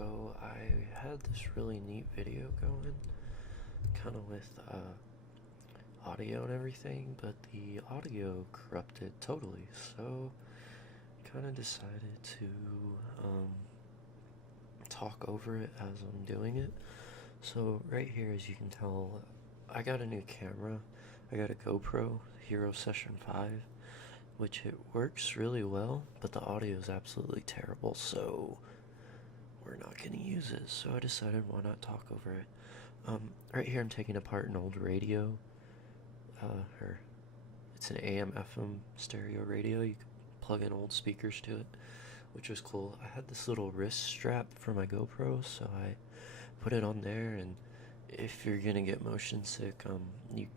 So I had this really neat video going, kind of with audio and everything, but the audio corrupted totally. So kind of decided to talk over it as I'm doing it. So right here, as you can tell, I got a new camera. I got a GoPro Hero Session 5, which it works really well, but the audio is absolutely terrible. So we're not going to use it, so I decided why not talk over it. Right here I'm taking apart an old radio, or it's an AM FM stereo radio. You can plug in old speakers to it, which was cool. I had this little wrist strap for my GoPro, so I put it on there, and if you're gonna get motion sick, you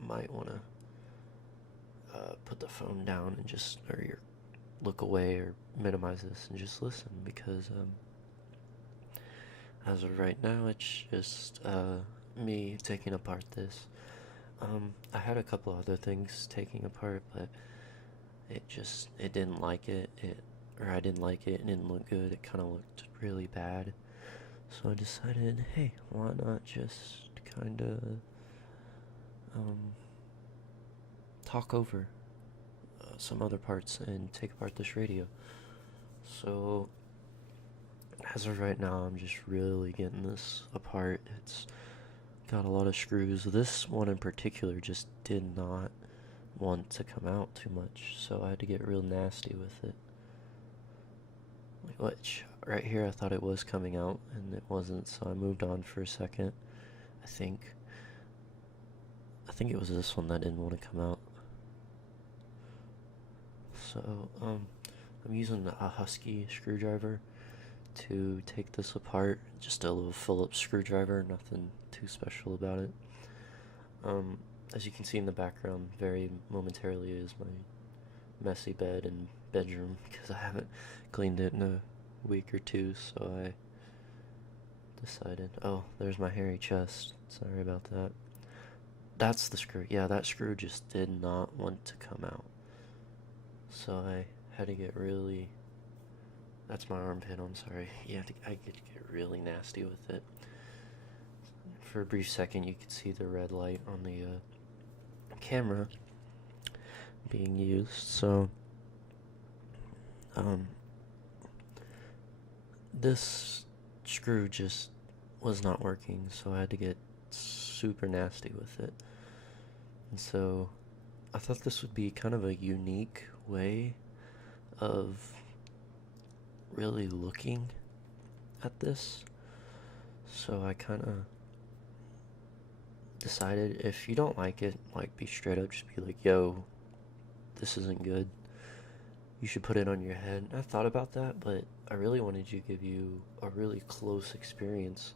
might want to put the phone down and just, or your look away or minimize this and just listen, because as of right now, it's just me taking apart this. I had a couple other things taking apart, but it didn't like it. Or I didn't like it. It didn't look good. It kind of looked really bad. So I decided, hey, why not just kind of talk over some other parts and take apart this radio. So as of right now, I'm just really getting this apart. It's got a lot of screws. This one in particular just did not want to come out too much, so I had to get real nasty with it. Which, right here I thought it was coming out, and it wasn't, so I moved on for a second. I think it was this one that didn't want to come out. So, I'm using a Husky screwdriver to take this apart. Just a little Phillips screwdriver, nothing too special about it. As you can see in the background, very momentarily is my messy bed and bedroom, because I haven't cleaned it in a week or two, so I decided, oh, there's my hairy chest, sorry about that. That's the screw. Yeah, that screw just did not want to come out, so I had to get really, that's my armpit, I'm sorry. Yeah, I get to get really nasty with it. For a brief second you could see the red light on the camera being used. So this screw just was not working, so I had to get super nasty with it. And so I thought this would be kind of a unique way of really looking at this. So I kind of decided, if you don't like it, like, be straight up, just be like, yo, this isn't good, you should put it on your head. And I thought about that, but I really wanted to give you a really close experience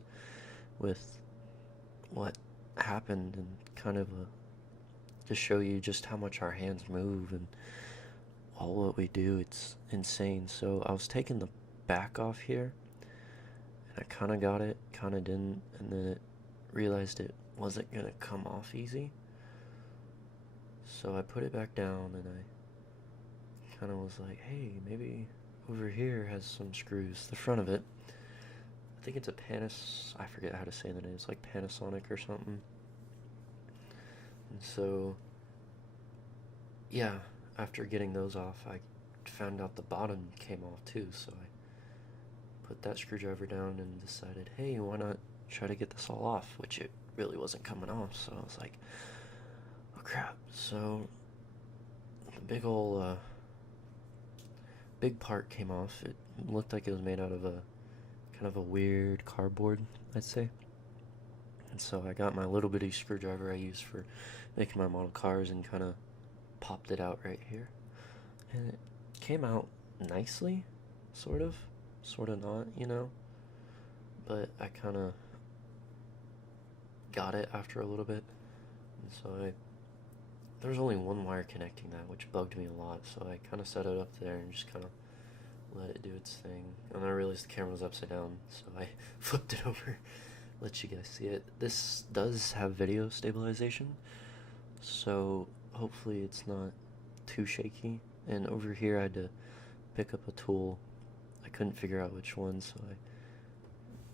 with what happened, and kind of to show you just how much our hands move and all what we do. It's insane. So I was taking the back off here, and I kind of got it, kind of didn't, and then it realized it wasn't gonna come off easy. So I put it back down, and I kind of was like, hey, maybe over here has some screws. The front of it, I think it's a I forget how to say the name. It's like Panasonic or something. And so, yeah, after getting those off, I found out the bottom came off too. So I put that screwdriver down and decided, hey, why not try to get this all off? Which it really wasn't coming off. So I was like, oh crap. So the big part came off. It looked like it was made out of a kind of a weird cardboard, I'd say. And so I got my little bitty screwdriver I use for making my model cars and kind of popped it out right here. And it came out nicely, sort of not, you know. But I kind of got it after a little bit. And so there was only one wire connecting that, which bugged me a lot. So I kind of set it up there and just kind of let it do its thing. And I realized the camera was upside down, so I flipped it over, let you guys see it. This does have video stabilization, so hopefully it's not too shaky. And over here I had to pick up a tool. I couldn't figure out which one, so I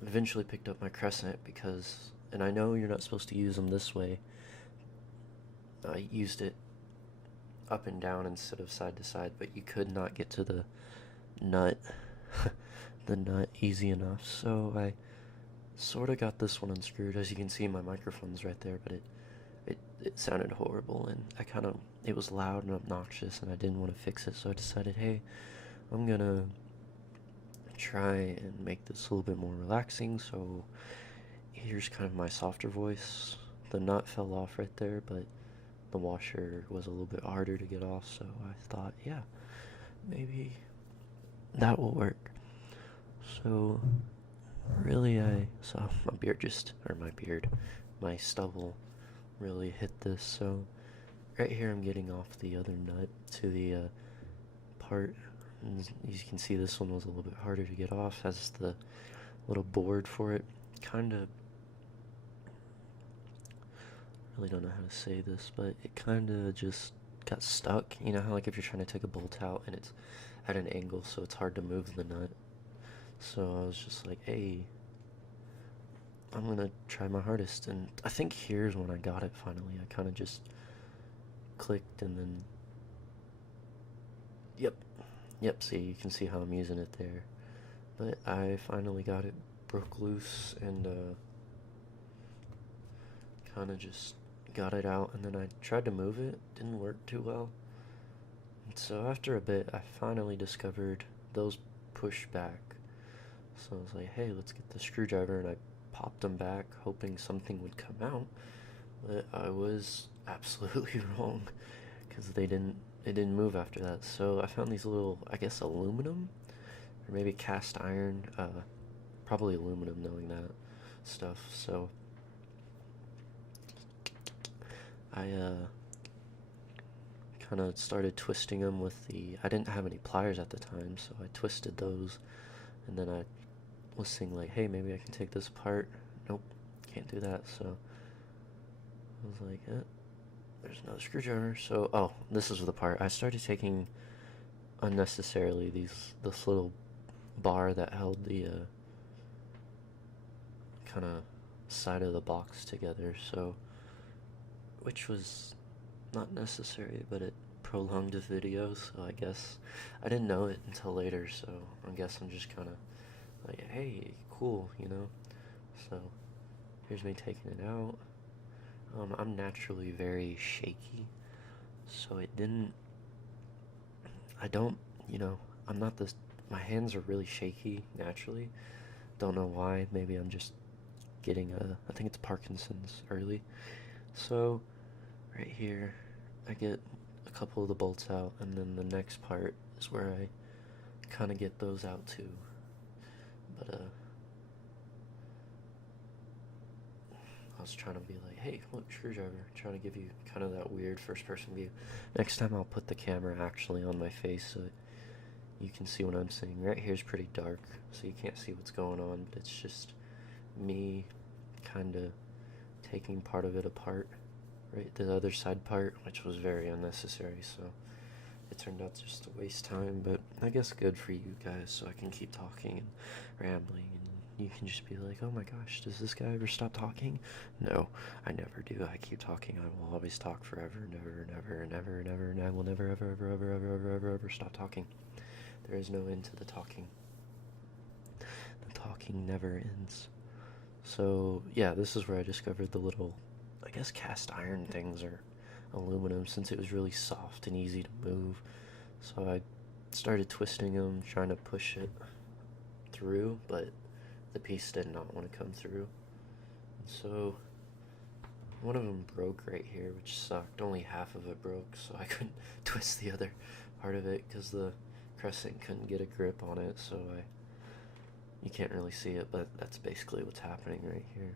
eventually picked up my crescent because, and I know you're not supposed to use them this way. I used it up and down instead of side to side, but you could not get to the nut, the nut easy enough. So I sort of got this one unscrewed. As you can see, my microphone's right there, but it sounded horrible, and it was loud and obnoxious, and I didn't want to fix it, so I decided, hey, I'm gonna try and make this a little bit more relaxing. So here's kind of my softer voice. The nut fell off right there, but the washer was a little bit harder to get off, so I thought, yeah, maybe that will work. So really, I saw my stubble really hit this. So right here, I'm getting off the other nut to the part. And as you can see, this one was a little bit harder to get off, as the little board for it kind of, really don't know how to say this, but it kind of just got stuck. You know how, like, if you're trying to take a bolt out and it's at an angle, so it's hard to move the nut. So I was just like, hey, I'm gonna try my hardest. And I think here's when I got it finally. I kind of just clicked, and then, yep, see, you can see how I'm using it there. But I finally got it, broke loose, and kind of just got it out, and then I tried to move it. Didn't work too well. And so after a bit, I finally discovered those push back. So I was like, hey, let's get the screwdriver, and I popped them back, hoping something would come out. But I was absolutely wrong, because it didn't move after that. So I found these little, I guess, aluminum, or maybe cast iron, probably aluminum, knowing that stuff. So I kind of started twisting them with I didn't have any pliers at the time, so I twisted those, and then I was saying, like, hey, maybe I can take this apart. Nope, can't do that. So I was like, there's another screwdriver. So, oh, this is the part. I started taking unnecessarily this little bar that held the kind of side of the box together. So, which was not necessary, but it prolonged the video. So I guess I didn't know it until later. So I guess I'm just kind of like, hey, cool, you know. So here's me taking it out. I'm naturally very shaky, so I don't, you know, I'm not this, my hands are really shaky naturally. Don't know why. Maybe I'm just getting I think it's Parkinson's early. So right here, I get a couple of the bolts out, and then the next part is where I kind of get those out too. But I was trying to be like, hey, look, screwdriver. Trying to give you kind of that weird first-person view. Next time I'll put the camera actually on my face so you can see what I'm seeing. Right here is pretty dark, so you can't see what's going on, but it's just me kind of taking part of it apart. Right, the other side part, which was very unnecessary, so it turned out just to waste time, but I guess good for you guys, so I can keep talking and rambling, and you can just be like, oh my gosh, does this guy ever stop talking? No, I never do. I keep talking. I will always talk forever, never, never, never, never, and I will never, ever, ever, ever, ever, ever, ever, ever stop talking. There is no end to the talking. The talking never ends. So, yeah, this is where I discovered the little, I guess, cast iron things, or aluminum, since it was really soft and easy to move. So I started twisting them, trying to push it through, but the piece did not want to come through. And so one of them broke right here, which sucked. Only half of it broke, so I couldn't twist the other part of it because the crescent couldn't get a grip on it. So you can't really see it, but that's basically what's happening right here.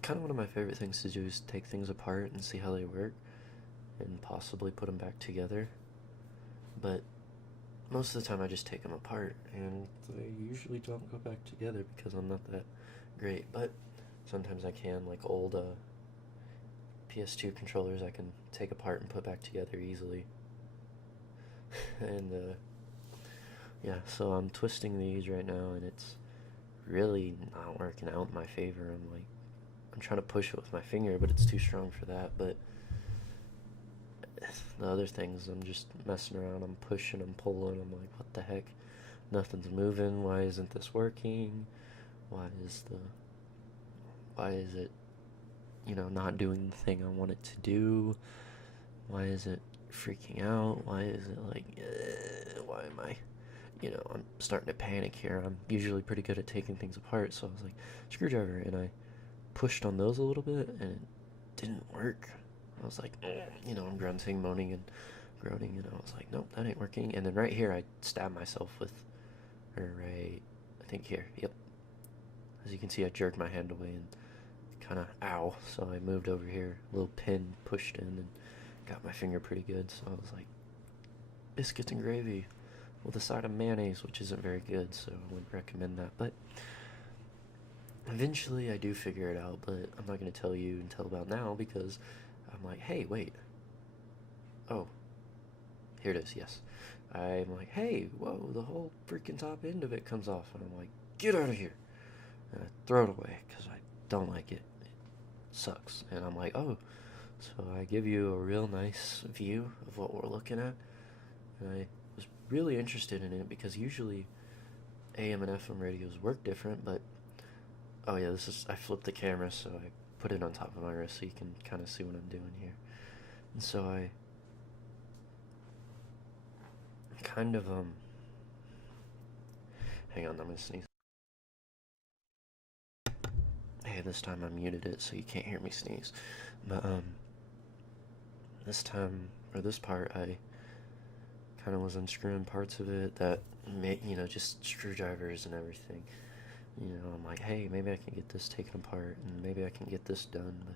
Kind of one of my favorite things to do is take things apart and see how they work, and possibly put them back together. But most of the time I just take them apart, and they usually don't go back together because I'm not that great. But sometimes I can, like old PS2 controllers I can take apart and put back together easily. And Yeah, so I'm twisting these right now, and it's really not working out in my favor. I'm trying to push it with my finger, but it's too strong for that. But the other things, I'm just messing around. I'm pushing, I'm pulling. I'm like, what the heck? Nothing's moving. Why isn't this working? Why is the why is it, not doing the thing I want it to do? Why is it freaking out? Why is it like, why am I, I'm starting to panic here. I'm usually pretty good at taking things apart, so I was like, screwdriver, and I pushed on those a little bit, and it didn't work. I was like, I'm grunting, moaning, and groaning, and I was like, nope, that ain't working. And then right here, I stabbed myself with, or right, I think here, yep. As you can see, I jerked my hand away and kind of, ow. So I moved over here, a little pin pushed in, and got my finger pretty good. So I was like, biscuits and gravy with a side of mayonnaise, which isn't very good, so I wouldn't recommend that. But eventually I do figure it out, but I'm not going to tell you until about now because I'm like, hey, wait. Oh, here it is, yes. I'm like, hey, whoa, the whole freaking top end of it comes off. And I'm like, get out of here. And I throw it away because I don't like it. It sucks. And I'm like, oh. So I give you a real nice view of what we're looking at. And I was really interested in it because usually AM and FM radios work different, but oh yeah, I flipped the camera so I put it on top of my wrist so you can kind of see what I'm doing here. And so I kind of, hang on, I'm gonna sneeze. Hey, this time I muted it so you can't hear me sneeze. But, this time, or this part, I kind of was unscrewing parts of it that made, just screwdrivers and everything. I'm like, hey, maybe I can get this taken apart and maybe I can get this done, but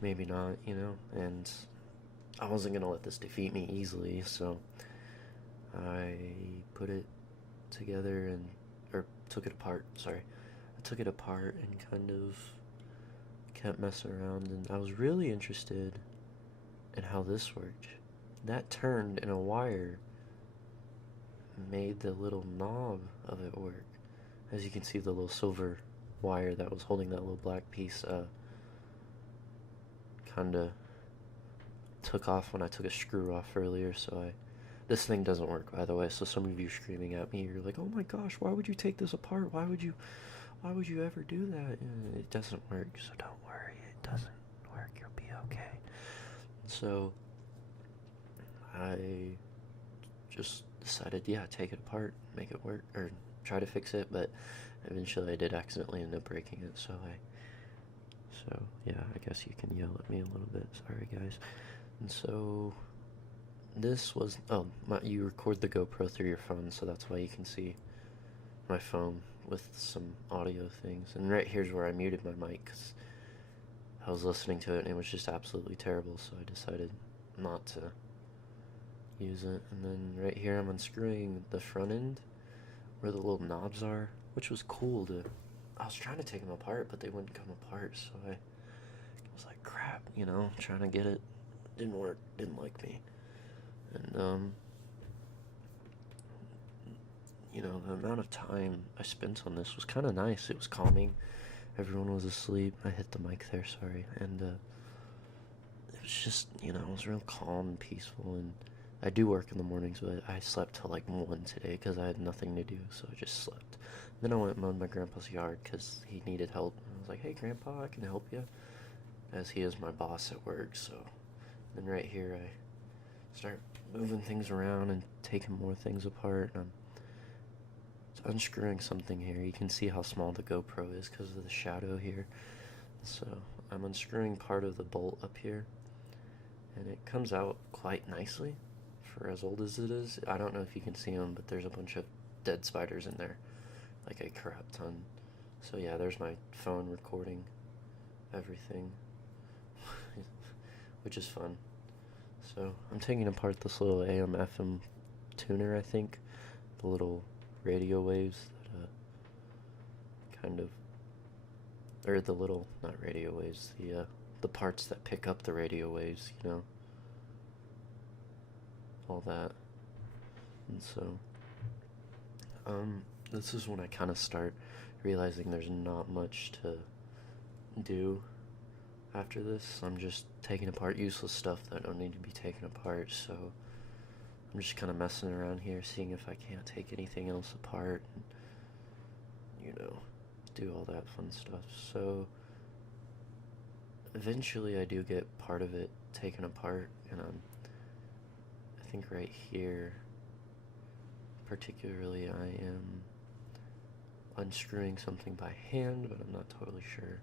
maybe not, and I wasn't gonna let this defeat me easily, so I put it together or took it apart, sorry. I took it apart and kind of kept messing around, and I was really interested in how this worked. That turned and a wire made the little knob of it work. As you can see, the little silver wire that was holding that little black piece kind of took off when I took a screw off earlier, so this thing doesn't work, by the way, so some of you screaming at me, you're like, oh my gosh, why would you take this apart? Why would you ever do that? It doesn't work, so don't worry, it doesn't work, you'll be okay. So I just decided, yeah, take it apart, make it work, or try to fix it, but eventually I did accidentally end up breaking it, so yeah, I guess you can yell at me a little bit, sorry guys. And so this was, you record the GoPro through your phone, so that's why you can see my phone with some audio things. And right here's where I muted my mic because I was listening to it and it was just absolutely terrible, so I decided not to use it. And then right here I'm unscrewing the front end where the little knobs are, which was cool I was trying to take them apart, but they wouldn't come apart, so I was like, crap, trying to get it. Didn't work, didn't like me. And, the amount of time I spent on this was kind of nice. It was calming. Everyone was asleep. I hit the mic there, sorry. And, it was just, it was real calm and peaceful. And I do work in the mornings, but I slept till like 1 today because I had nothing to do, so I just slept. Then I went and mowed my grandpa's yard because he needed help. And I was like, hey, Grandpa, I can help you. As he is my boss at work, so. Then right here, I start moving things around and taking more things apart. And I'm unscrewing something here. You can see how small the GoPro is because of the shadow here. So I'm unscrewing part of the bolt up here, and it comes out quite nicely for as old as it is. I don't know if you can see them, but there's a bunch of dead spiders in there, like a crap ton. So yeah, there's my phone recording everything, which is fun. So I'm taking apart this little AM FM tuner, I think, the little radio waves that kind of, or the little, not radio waves, the parts that pick up the radio waves, all that. And so this is when I kind of start realizing there's not much to do after this. I'm just taking apart useless stuff that don't need to be taken apart, so I'm just kind of messing around here, seeing if I can't take anything else apart, and, do all that fun stuff. So eventually I do get part of it taken apart, and I think right here particularly I am unscrewing something by hand, but I'm not totally sure,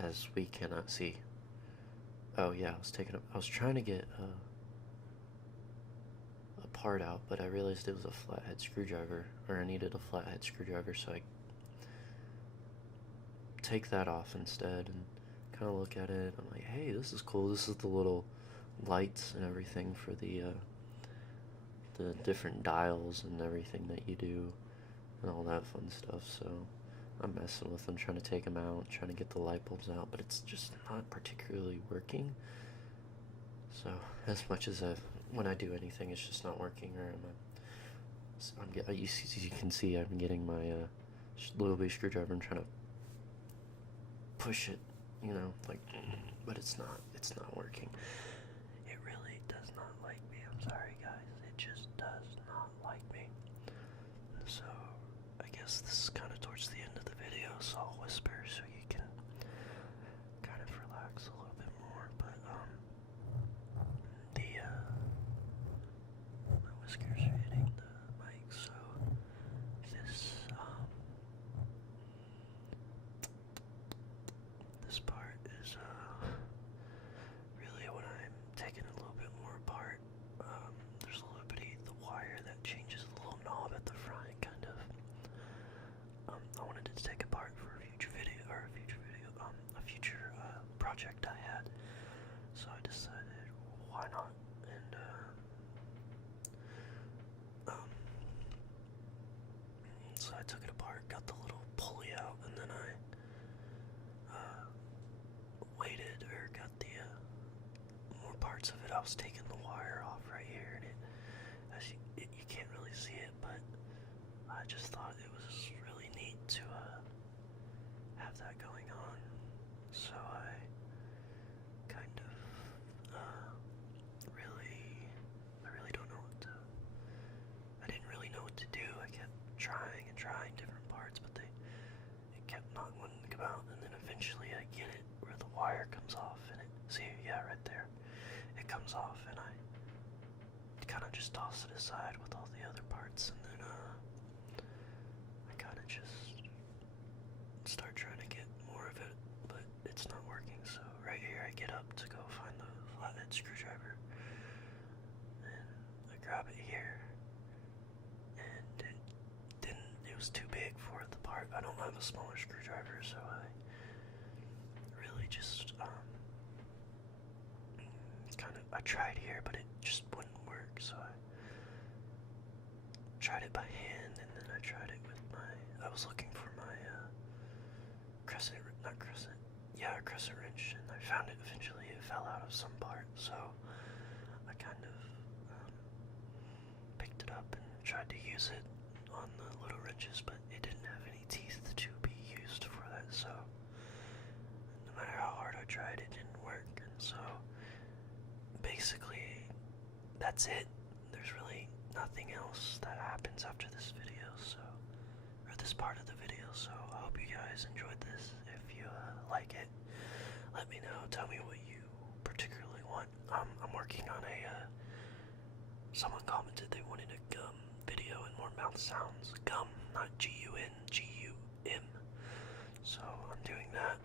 as we cannot see. Oh yeah, I was trying to get a part out, but I realized it was a flathead screwdriver, or I needed a flathead screwdriver, so I take that off instead and kind of look at it. I'm like, hey, this is cool. This is the little lights and everything for the different dials and everything that you do and all that fun stuff. So I'm messing with them, trying to take them out, trying to get the light bulbs out, but it's just not particularly working. So as much as when I do anything, it's just not working. Or you can see I'm getting my little bitty screwdriver and trying to push it, but it's not working. It really does not like me. I'm sorry, guys. It just does not like me. So I guess this is kind of towards the end of the video, so I'll whisper so you can kind of relax a little bit more. But my whiskers are hitting the mic, so this part is really when I'm taking a little bit more apart. There's a little bitty the wire that changes the little knob at the front, kind of. I wanted to take apart for a future video, a future project I had. So I decided, why not? And so I took it apart, got the little pulley out, and then I weighted, or got the more parts of it. I was taking the wire off right here, and you can't really see it, but I just thought it was really neat to have that going on. So I kind of I really don't know I didn't really know what to do. I kept trying and trying different parts, but it kept not wanting to come out, and then eventually I get it where the wire comes off, and right there, it comes off, and I kind of just toss it aside with all the other parts, and then I kind of just start trying to get more of it, but it's not working. So right here I get up to go find the flathead screwdriver, and I grab it here, and it was too big for the part. I don't have a smaller screwdriver, so I really just I tried here, but it just wouldn't work, so I tried it by hand, and then I tried it with I was looking for my crescent wrench, and I found it eventually. It fell out of some part, so I kind of picked it up and tried to use it on the little wrenches, but it didn't have any teeth to be used for that, so no matter how hard I tried, it didn't work. And so basically that's it. There's really nothing else that happens after this video, or this part of the video, so I hope you guys enjoyed this. If you like it, let me know. Tell me what you particularly want. I'm working on someone commented they wanted a gum video and more mouth sounds. Gum, not G-U-N, G-U-M. So I'm doing that.